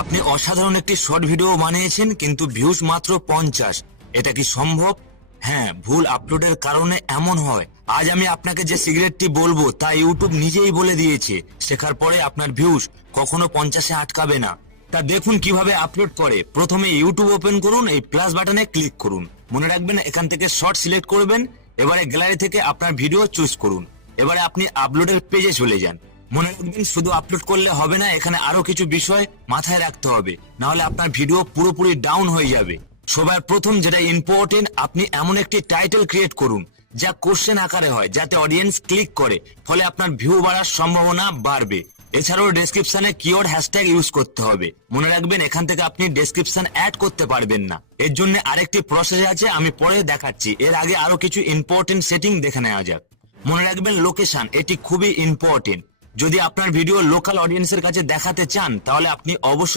আপনি অসাধারণ একটি শর্ট ভিডিও বানিয়েছেন কিন্তু ভিউজ মাত্র 50। এটা কি সম্ভব? হ্যাঁ, ভুল আপলোডের কারণে এমন হয়। আজ আমি আপনাকে যে সিগারেটটি বলবো তা ইউটিউব নিজেই বলে দিয়েছে। শেখার পরে আপনার ভিউজ কখনো 50-এ আটকাবে না। তা দেখুন কিভাবে আপলোড করে। প্রথমে ইউটিউব ওপেন করুন, এই প্লাস বাটনে ক্লিক করুন। মনে রাখবেন এখান থেকে শর্ট সিলেক্ট করবেন। এবারে গ্যালারি থেকে আপনার ভিডিও চুজ করুন। এবারে আপনি আপলোডের পেজে চলে যান। মনে রাখবেন শুধু আপলোড করলে হবে না, এখানে আরো কিছু বিষয় মাথায় রাখতে হবে, না হলে আপনার ভিডিও পুরোপুরি ডাউন হয়ে যাবে। সবার প্রথম যেটা ইম্পর্টেন্ট, আপনি এমন একটি টাইটেল ক্রিয়েট করুন যা কোশ্চেন আকারে হয়, যাতে অডিয়েন্স ক্লিক করে, ফলে আপনার ভিউ বাড়ার সম্ভাবনা বাড়বে। এছাড়াও ডেসক্রিপশনে কিওয়ার্ড হ্যাশট্যাগ ইউজ করতে হবে। মনে রাখবেন এখান থেকে আপনি ডেসক্রিপশন অ্যাড করতে পারবেন না। এর জন্য আরেকটি প্রসেস আছে, আমি পরে দেখাচ্ছি। এর আগে আরো কিছু ইম্পর্টেন্ট সেটিং দেখে নেওয়া যাক। মনে রাখবেন লোকেশন, এটি খুবই ইম্পর্টেন্ট। যদি আপনার ভিডিও লোকাল অডিয়েন্সের কাছে দেখাতে চান তাহলে আপনি অবশ্যই